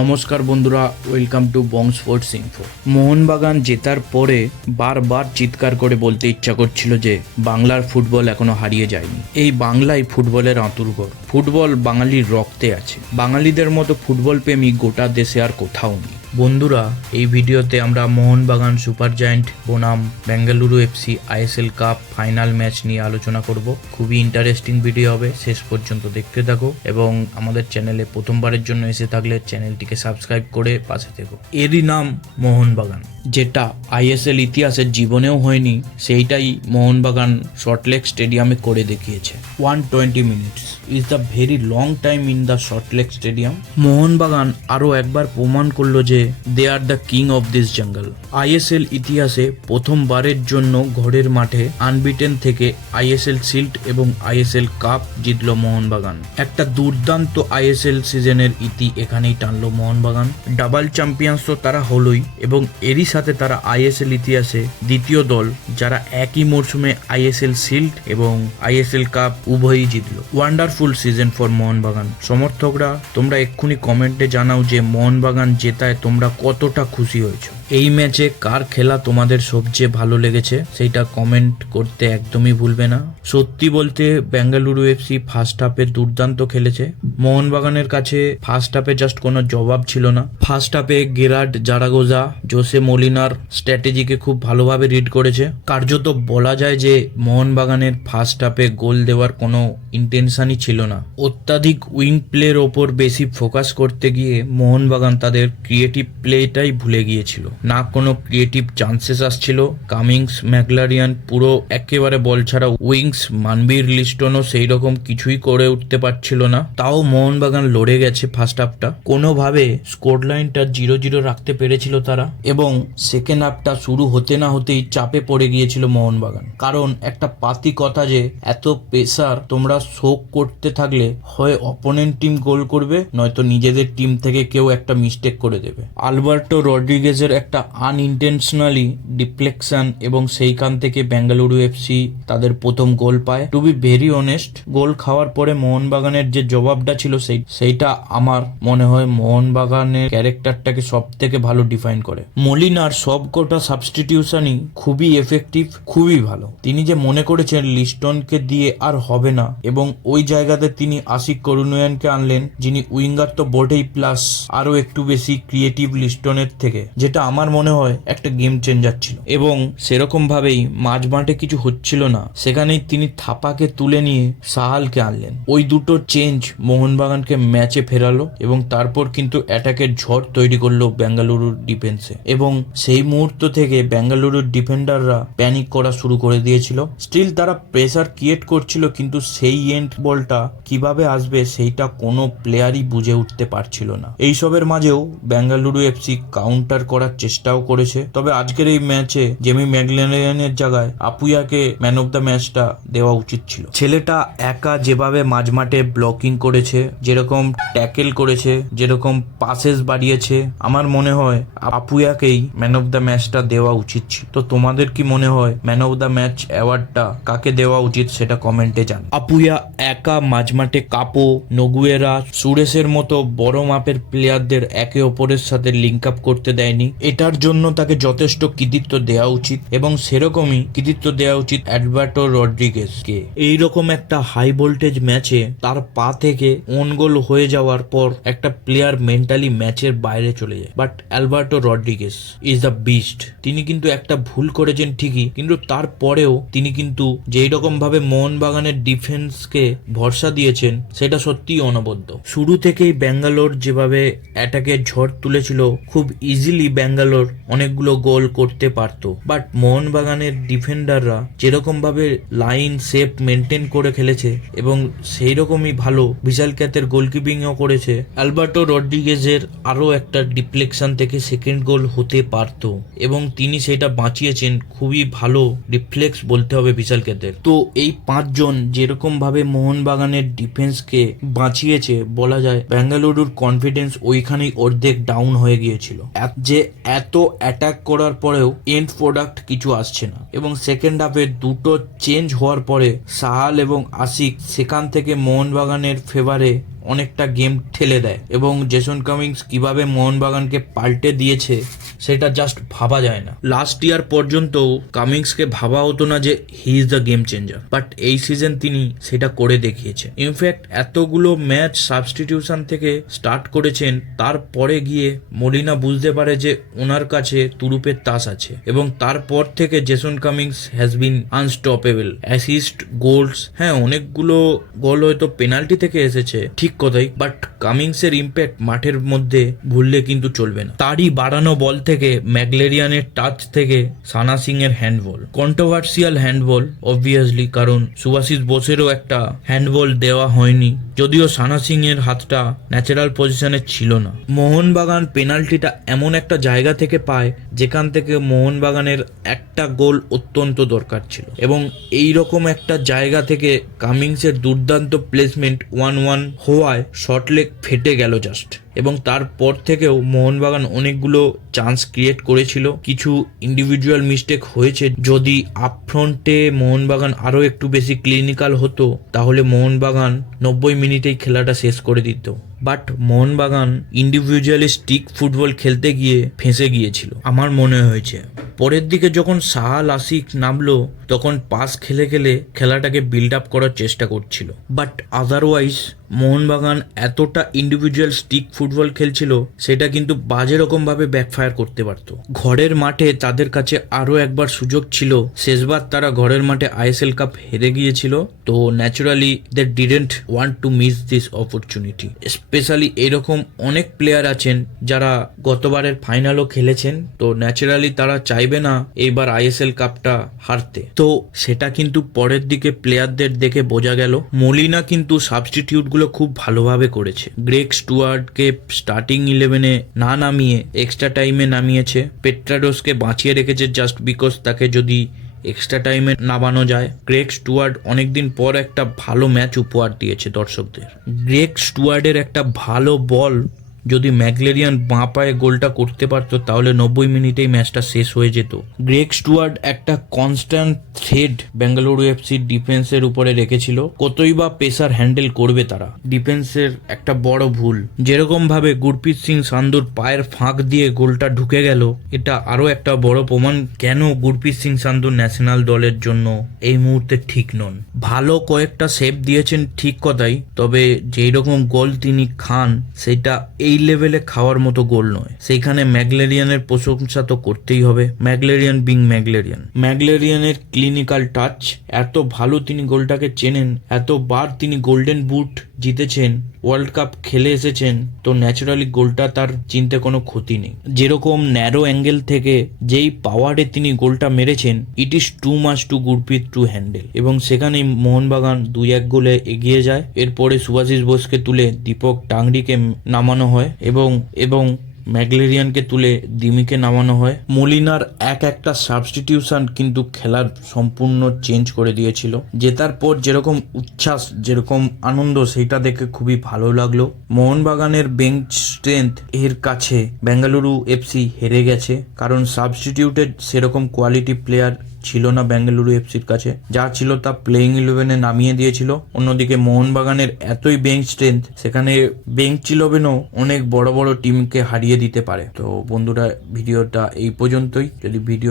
নমস্কার বন্ধুরা welcome to Bong sports info Mohun Bagan জেতার পরে বারবার চিৎকার করে বলতে ইচ্ছা করছিল যে বাংলার ফুটবল এখনও হারিয়ে যায়নি। এই বাংলায় ফুটবলের আঁতুরঘর ফুটবল বাঙালির রক্তে আছে। বাঙালিদের মতো ফুটবল প্রেমী গোটা দেশে আর কোথাও নেই। বন্ধুরা, এই ভিডিওতে আমরা মোহনবাগান সুপার জায়েন্ট, বনাম, Bengaluru FC, ISL cup, final match নিয়ে আলোচনা করব। খুবই ইন্টারেস্টিং ভিডিও হবে। শেষ পর্যন্ত দেখতে থাকো এবং আমাদের চ্যানেলে প্রথমবারের জন্য এসে থাকলে চ্যানেলটিকে সাবস্ক্রাইব করে পাশে থেকো। এরই নাম মোহনবাগান। যেটা আইএসএল ইতিহাসের জীবনেও হয়নি, সেইটাই মোহনবাগান শর্টলেক স্টেডিয়ামে করে দেখিয়েছে। One twenty minutes is the very long time in the Salt Lake stadium Mohun Bagan আরও একবার প্রমাণ করল যে they are the king of this jungle ISL ইতিহাসে প্রথমবারের জন্য ঘরের মাঠে আনবিটেন থেকে আইএসএল সিল্ড এবং আইএসএল কাপ জিতল মোহনবাগান। একটা দুর্দান্ত আইএসএল সিজনের ইতি এখানেই টানলো মোহনবাগান। ডাবল চ্যাম্পিয়ন্স তো তারা হলোই এবং এরই সাথে তারা আইএসএল ইতিহাসে দ্বিতীয় দল, যারা একই মরশুমে আইএসএল সিল্ড এবং আইএসএল কাপ উভয়ই জিতল। Wonderful season for Mohun Bagan. সমর্থকরা, তোমরা এক্ষুনি কমেন্টে জানাও যে মোহনবাগান জেতায় তোমরা কতটা খুশি হয়েছো। এই ম্যাচে কার খেলা তোমাদের সবচেয়ে ভালো লেগেছে, সেইটা কমেন্ট করতে একদমই ভুলবে না। সত্যি বলতে বেঙ্গালুরু এফসি ফার্স্ট হাফে দুর্দান্ত খেলেছে। মোহনবাগানের কাছে ফার্স্ট হাফে জাস্ট কোনো জবাব ছিল না। ফার্স্ট হাফে গেরার্ড জারাগোজা জোসে মলিনার স্ট্র্যাটেজিকে খুব ভালোভাবে রিড করেছে। কার্যত বলা যায় যে, মোহনবাগানের ফার্স্ট হাফে গোল দেওয়ার কোনো ইন্টেনশনই ছিল না। অত্যাধিক উইং প্লের ওপর বেশি ফোকাস করতে গিয়ে মোহনবাগান তাদের ক্রিয়েটিভ প্লেটাই ভুলে গিয়েছিল। না কোনো ক্রিয়েটিভ চান্সেস আসছিল। কামিংস ম্যাকলারিয়ান পুরো একেবারে বল ছাড়া উইংস মানবীর লিস্টনও সেই রকম কিছুই করে উঠতে পারছিল না। তাও মোহনবাগান লড়ে গেছে ফার্স্ট হাফটা কোনোভাবে স্কোর লাইনটা জিরো জিরো রাখতে পেরেছিল তারা এবং সেকেন্ড হাফটা শুরু হতে না হতেই চাপে পড়ে গিয়েছিল মোহনবাগান। কারণ একটা পাতি কথা যে, এত প্রেসার তোমরা শোক করতে থাকলে হয় অপোনেন্ট টিম গোল করবে, নয়তো নিজেদের টিম থেকে কেউ একটা মিস্টেক করে দেবে। আলবার্টো রড্রিগেজের একটা আনইনটেনশনালি ডিফ্লেকশন এবং সেইখান থেকে বেঙ্গালুরু এফসি তাদের প্রথম গোল পায়। To be very honest goal খাওয়ার পরে মোহনবাগানের যে জবাবটা ছিল সেই, সেইটা আমার মনে হয় মোহনবাগানের ক্যারেক্টারটাকে সব থেকে ভালো ডিফাইন করে। মলিনার সবকটা সাবস্টিটিউশনই খুবই এফেক্টিভ খুবই ভালো। তিনি যে মনে করেছেন লিস্টনকে দিয়ে আর হবে না, এবং ওই জায়গাতে তিনি আশিক করুণয়ানকে আনলেন, যিনি উইঙ্গার তো বটেই প্লাস আরও একটু বেশি ক্রিয়েটিভ লিস্টনের থেকে, যেটা আমার মনে হয় একটা গেম চেঞ্জার ছিল। এবং সেরকম ভাবেই মাঝ মাঠে কিছু হচ্ছিল না। সেখানেই তিনি থাপাকে তুলে নিয়ে সাহালকে আনলেন। ওই দুটো চেঞ্জ মোহনবাগানকে ম্যাচে ফেরালো এবং তারপর কিন্তু অ্যাটাকের ঝড় তৈরি করল বেঙ্গালুরুর ডিফেন্সে এবং সেই মুহূর্ত থেকে বেঙ্গালুরুর ডিফেন্ডাররা প্যানিক করা শুরু করে দিয়েছিল। স্টিল তারা প্রেসার ক্রিয়েট করছিল, কিন্তু সেই এন্ড বলটা কীভাবে আসবে সেইটা কোনো প্লেয়ারই বুঝে উঠতে পারছিল না। এইসবের মাঝেও বেঙ্গালুরু এফসি কাউন্টার করার চেষ্টাও করেছে। তবে আজকের এই ম্যাচে জেমি ম্যাগলেনিয়ানের জায়গায় আপুয়াকে ম্যান অফ দ্য ম্যাচটা দেওয়া উচিত ছিল। ছেলেটা একা যেভাবে মাঝমাঠে ব্লকিং করেছে, যেরকম ট্যাকেল করেছে, যেরকম পাসেস বাড়িয়েছে, আমার মনে হয় আপুয়াকেই ম্যান অফ দ্য ম্যাচটা দেওয়া উচিত ছিল। তো তোমাদের কি মনে হয় ম্যান অফ দ্য ম্যাচ অ্যাওয়ার্ডটা কাকে দেওয়া উচিত সেটা কমেন্টে জান আপুয়া একা মাঝমাঠে কাপো, নগুয়েরা, সুরেশের মতো বড় মাপের প্লেয়ারদের একে অপরের সাথে লিঙ্ক আপ করতে দেয়নি। এটার জন্য তাকে যথেষ্ট কৃতিত্ব দেওয়া উচিত এবং সেরকমই কৃতিত্ব দেওয়া উচিত অ্যালবার্টো রড্রিগেজকে। এইরকম একটা হাই ভোল্টেজ ম্যাচে তার পা থেকে ওন গোল হয়ে যাওয়ার পর একটা প্লেয়ার মেন্টালি ম্যাচের বাইরে চলে যায়। But Alberto Rodriguez is the beast. তিনি কিন্তু একটা ভুল করেছেন ঠিকই, কিন্তু তারপরেও তিনি কিন্তু যেই রকম ভাবে মোহনবাগানের ডিফেন্সকে ভরসা দিয়েছেন, সেটা সত্যিই অনবদ্য। শুরু থেকেই ব্যাঙ্গালোর যেভাবে অ্যাটাকের ঝড় তুলেছিল, খুব ইজিলি ব্যাঙ্গালোর অনেকগুলো গোল করতে পারতো। বাট মোহনবাগানের ডিফেন্ডাররা যেরকম ভাবে লাইন সেপ মেনটেন করে খেলেছে এবং সেই রকমই ভালো বিশাল ক্যাতের গোলকিপিংও করেছে, অ্যালবার্টো রড্রিগেজের আরও একটা ডিফ্লেকশন থেকে সেকেন্ড গোল হতে পারতো এবং তিনি সেটা বাঁচিয়েছেন খুবই ভালো রিফ্লেক্স বলতে হবে বিশাল ক্যাতের তো এই পাঁচজন যেরকম ভাবে মোহনবাগানের ডিফেন্সকে বাঁচিয়েছে, বলা যায় বেঙ্গালুরুর কনফিডেন্স ওইখানেই অর্ধেক ডাউন হয়ে গিয়েছিল। যে এত অ্যাটাক করার পরেও এন্ড প্রোডাক্ট কিছু আসছে না। এবং সেকেন্ড হাফে দুটো চেঞ্জ হওয়ার পরে সাহাল এবং আশিক সেখান থেকে মোহনবাগানের ফেভারে অনেকটা গেম ঠেলে দেয়। এবং জেসন কামিংস কীভাবে মোহনবাগানকে পাল্টে দিয়েছে, সেটা জাস্ট ভাবা যায় না। লাস্ট ইয়ার পর্যন্ত কামিংসকে ভাবা হতো না যে he is the game changer but এই সিজন তিনি সেটা করে দেখিয়েছে ইনফ্যাক্ট এতগুলো ম্যাচ সাবস্টিটিউশন থেকে স্টার্ট করেছেন, তারপরে গিয়ে মলিনা বুঝতে পারে যে ওনার কাছে তুরুপের তাস আছে। এবং তারপর থেকে Jason Cummings has been unstoppable assist goals হ্যাঁ অনেকগুলো গোল হয়তো পেনাল্টি থেকে এসেছে। ঠিক কথাই বাট কামিংসের ইম্প্যাক্ট মাঠের মধ্যে ভুললে কিন্তু চলবে না। তারই বাড়ানো বল থেকে ম্যাগলেরিয়ানের টাচ থেকে সানা সিং এর হ্যান্ডবল কন্ট্রোভার্সিয়াল হ্যান্ডবল অবভিয়াসলি কারণ সুভাষিস বোসেরও একটা হ্যান্ডবল দেওয়া হয়নি, যদিও সানা সিং এর হাতটা ন্যাচারাল পজিশনে ছিল না। মোহনবাগান পেনাল্টিটা এমন একটা জায়গা থেকে পায়, যেখান থেকে মোহনবাগানের একটা গোল অত্যন্ত দরকার ছিল। এবং এই রকম একটা জায়গা থেকে কামিংসের দুর্দান্ত প্লেসমেন্ট ওয়ান ওয়ান হওয়ায় শর্ট লেগ ফেটে গেল জাস্ট এবং তারপর থেকেও মোহনবাগান অনেকগুলো চান্স ক্রিয়েট করেছিল। কিছু ইন্ডিভিজুয়াল মিস্টেক হয়েছে। যদি আপফ্রন্টে মোহনবাগান আরও একটু বেশি ক্লিনিক্যাল হতো, তাহলে মোহনবাগান নব্বই মিনিটেই খেলাটা শেষ করে দিত। বাট মোহনবাগান ইন্ডিভিজুয়ালিস্টিক ফুটবল খেলতে গিয়ে ফেঁসে গিয়েছিল, আমার মনে হয়েছে। পরের দিকে যখন সাহাল আশিক নামলো, তখন পাস খেলে খেলে খেলাটাকে বিল্ড আপ করার চেষ্টা করছিল। বাট আদারওয়াইজ মোহনবাগান এতটা ইন্ডিভিজুয়াল স্টিক ফুটবল খেলছিল, সেটা কিন্তু বাজে রকম ভাবে ব্যাকফায়ার করতে পারত। ঘরের মাঠে তাদের কাছে আরও একবার সুযোগ ছিল। শেষবার তারা ঘরের মাঠে আইএসএল কাপ হেরে গিয়েছিল। তো naturally they didn't want to miss this opportunity specially এরকম অনেক প্লেয়ার আছেন যারা গতবারের ফাইনালও খেলেছেন। তো ন্যাচারালি তারা চাইবে না এইবার আইএসএল কাপটা হারতে। তো সেটা কিন্তু পরের দিকে প্লেয়ারদের দেখে বোঝা গেল। মলিনা কিন্তু সাবস্টিটিউট গুলো খুব ভালোভাবে করেছে। গ্রেক স্টুয়ার্ডকে স্টার্টিং ইলেভেনে না নামিয়ে এক্সট্রা টাইমে নামিয়েছে। পেট্রাডোসকে বাঁচিয়ে রেখেছে জাস্ট বিকজ তাকে যদি এক্সট্রা টাইমে নামানো যায়। গ্রেক স্টুয়ার্ড অনেকদিন পর একটা ভালো ম্যাচ উপহার দিয়েছে দর্শকদের। গ্রেক স্টুয়ার্ডের একটা ভালো বল যদি ম্যাগলেরিয়ান বাঁ পায়ে গোলটা করতে পারতো, তাহলে নব্বই মিনিটেই ম্যাচটা শেষ হয়ে যেত। গ্রেক স্টুয়ার্ড একটা কনস্ট্যান্ট থ্রেড বেঙ্গালুরু এফসি ডিফেন্সের উপরে রেখেছিল। কতই বা পেসার হ্যান্ডেল করবে তারা। ডিফেন্সের একটা বড় ভুল। যেরকম ভাবে গুরপ্রীত সিং সান্ধুর পায়ের ফাঁক দিয়ে গোলটা ঢুকে গেল, এটা আরও একটা বড় প্রমাণ কেন গুরপ্রীত সিং সান্ধু ন্যাশনাল দলের জন্য এই মুহূর্তে ঠিক নন। ভালো কয়েকটা সেভ দিয়েছেন ঠিক কথাই, তবে যেই রকম গোল তিনি খান, সেটা এই লেভেলে খাওয়ার মতো গোল নয়। সেইখানে ম্যাগলেরিয়ানের প্রশংসা তো করতেই হবে। Maclaren being Maclaren. ম্যাগলেরিয়ানের clinical touch এত ভালো তিনি গোলটাকে চেনেন, এতবার তিনি গোল্ডেন বুট জিতেছেন ওয়ার্ল্ড কাপ খেলে এসেছেন, তো ন্যাচারালি গোলটা তার চিনতে কোনো ক্ষতি নেই। যেরকম ন্যারো অ্যাঙ্গেল থেকে যেই পাওয়ারে তিনি গোলটা মেরেছেন it is too much to Gurpreet to handle এবং সেখানেই মোহনবাগান দুই এক গোলে এগিয়ে যায়। এরপরে সুভাষিস বোসকে তুলে দীপক টাংরিকে নামানো হয় এবং এবং ম্যাগলেরিয়ানকে তুলে দিমিকে নামানো হয়। মলিনার এক একটা সাবস্টিটিউশন কিন্তু খেলার সম্পূর্ণ চেঞ্জ করে দিয়েছিল। জেতার পর যেরকম উচ্ছ্বাস, যেরকম আনন্দ সেটা দেখে খুবই ভালো লাগল। মোহনবাগানের বেঞ্চ স্ট্রেংথ এর কাছে বেঙ্গালুরু এফসি হেরে গেছে। কারণ সাবস্টিটিউটেড সেরকম কোয়ালিটি প্লেয়ার ছিল না বেঙ্গালুরু এফসির কাছে। যা ছিল তা প্লেইং ইলেভেনে নামিয়ে দিয়েছিল। অন্যদিকে মোহনবাগানের এতই বেঞ্চ স্ট্রেংথ সেখানে বেঞ্চ ইলেভেনও অনেক বড় বড় টিমকে হারিয়ে দিতে পারে। তো বন্ধুরা, ভিডিওটা এই পর্যন্তই। যদি ভিডিও